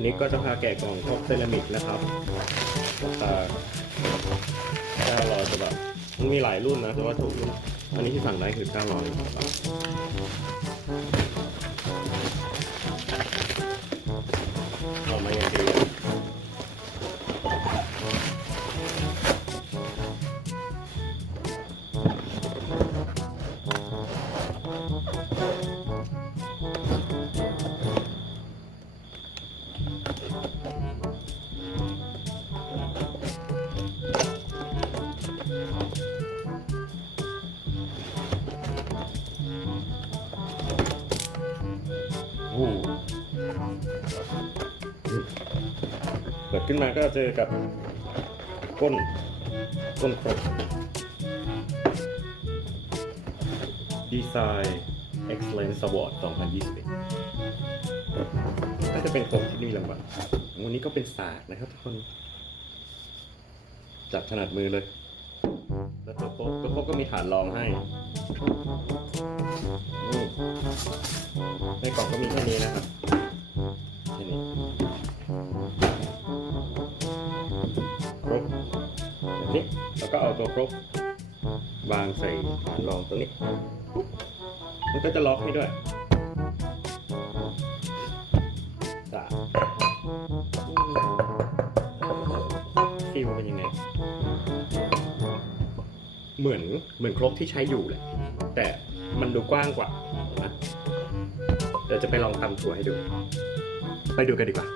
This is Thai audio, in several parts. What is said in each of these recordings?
วันนี้ก็จะพาแกะกล่องครบเซรามิกนะครับราคาถ้าเราจะแบบมันมีหลายรุ่นนะแต่ว่าถูกรุ่นอันนี้ที่สั่งได้คือ900ครับ เปิดขึ้นมาก็เจอกับก้นก้นครบดีไซน์ Excellence Award 2021น่าจะเป็นครบที่มีรางวัลวันนี้ก็เป็นศาสตร์นะครับทุกคน จับถนัดมือเลย แล้วตัวโป๊กตัวโป๊กก็มีฐานรองให้นี่ในกล่องก็มีแค่นี้นะครับแค่นี้ครบแบบนี้แล้วก็เอาตัวครบวางใส่ฐานรองตรงนี้ มันก็จะล็อกให้ด้วย เหมือนเหมือนครกที่ใช้อยู่แหละ แต่มันดูกว้างกว่านะเดี๋ยวจะไปลองตำถั่วให้ดู ไปดูกันดีกว่า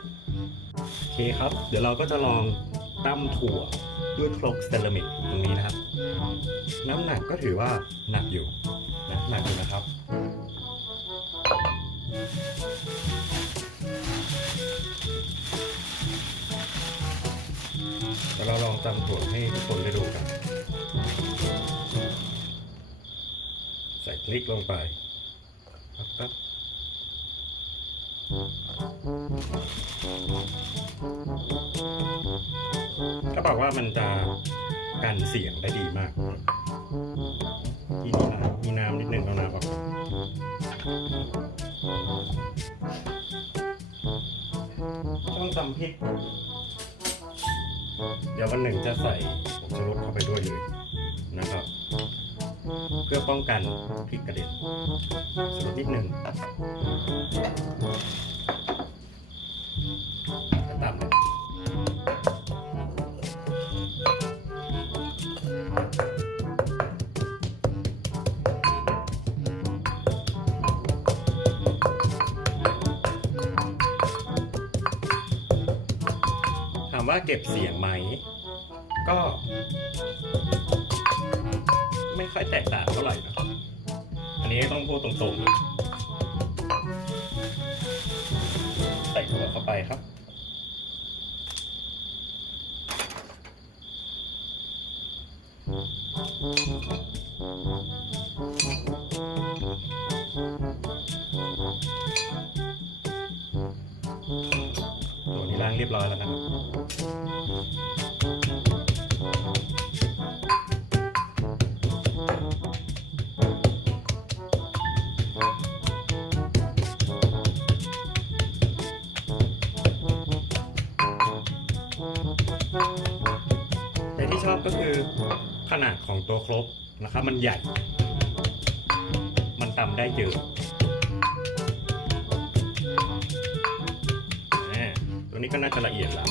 โอเคครับ เดี๋ยวเราก็จะลองตำถั่วด้วยครกเซรามิกตรงนี้นะครับ น้ำหนักก็ถือว่าหนักอยู่นะหนักอยู่นะครับเดี๋ยวเราลองตำถั่วให้ทุกคนได้ดูกัน ใส่พริกลงไปปั๊บปั๊บก็บอกว่ามันจะกันเสียงได้ดีมากที่นี่นะมีน้ำนิดนึงเอาน้ำออกต้องตำพริก เดี๋ยววันหนึ่งจะใส่ผงชูรสเข้าไปด้วยเลย นะครับ เพื่อป้องกันพริกกระเด็นสรสนิดหนึ่งตามเลยถามว่าเก็บเสียงไหม ก็ ค่อยแตกต่างเท่าไหร่นะอันนี้ต้องพูดตรงๆเลยใส่ถั่วเข้าไปครับ ตัวนี้ล้างเรียบร้อยแล้วนะครับ แต่ที่ชอบก็คือขนาดของตัวครบนะครับ มันใหญ่ มันตำได้เยอะอ่าตัวนี้ก็น่าจะละเอียดแล้ว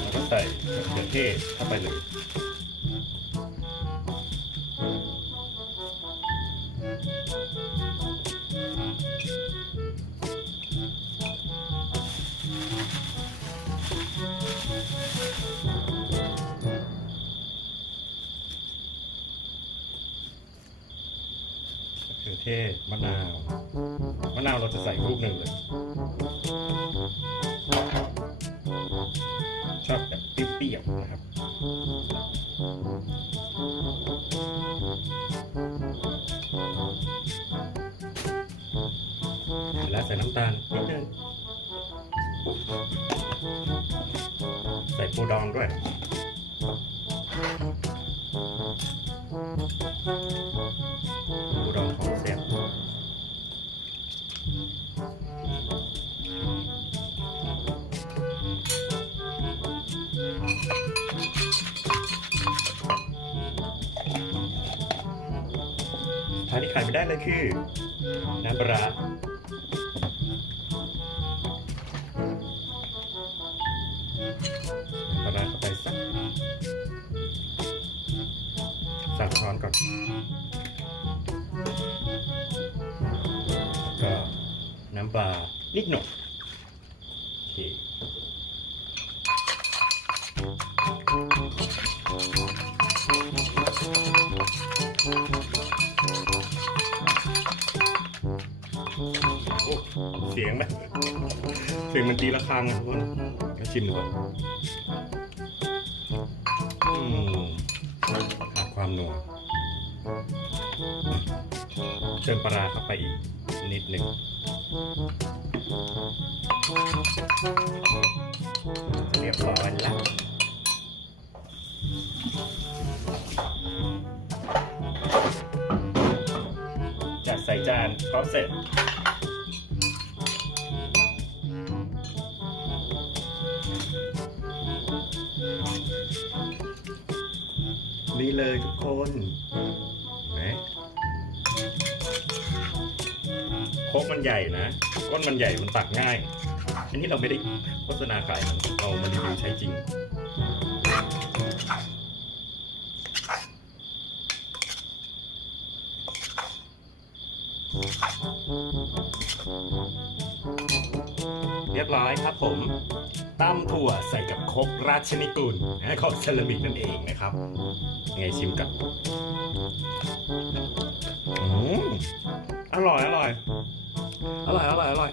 แล้วก็ใส่มะเขือเทศเข้าไปเลย เขือเทศมะนาวมะนาวเราจะใส่ลูกหนึ่งเลย ชอบแบบเปรี้ยวๆนะครับแล้วใส่น้ำตาลนิดนึงใส่ปูดองด้วย ขาดไม่ได้เลยคือ น้ำปลาน้ำปลาเข้าไปสักสามช้อนก่อน ก็น้ำปลานิดหน่อยโอเค เสียงแบบเสียงมันตีระฆังอะทุกคนก็ชิมดูก่อนขาดความนัวเติมปลาร้าเข้าไปอีกนิดหนึ่งเรียบร้อยแล้วจัดใส่จานพร้อมเสร็จ นี่เลยทุกคนนไหมโคกมันใหญ่นะ ก้นมันใหญ่มันตักง่าย อันนี้เราไม่ได้โฆษณาขายเรามารีวิวใช้จริงเรียบร้อยครับผมตำถั่วใส่กับครกราชนิกุลนะของเซรามิกนั่นเองนะครับยังไงชิมกันอืมอร่อยอร่อยอร่อยอร่อยอร่อย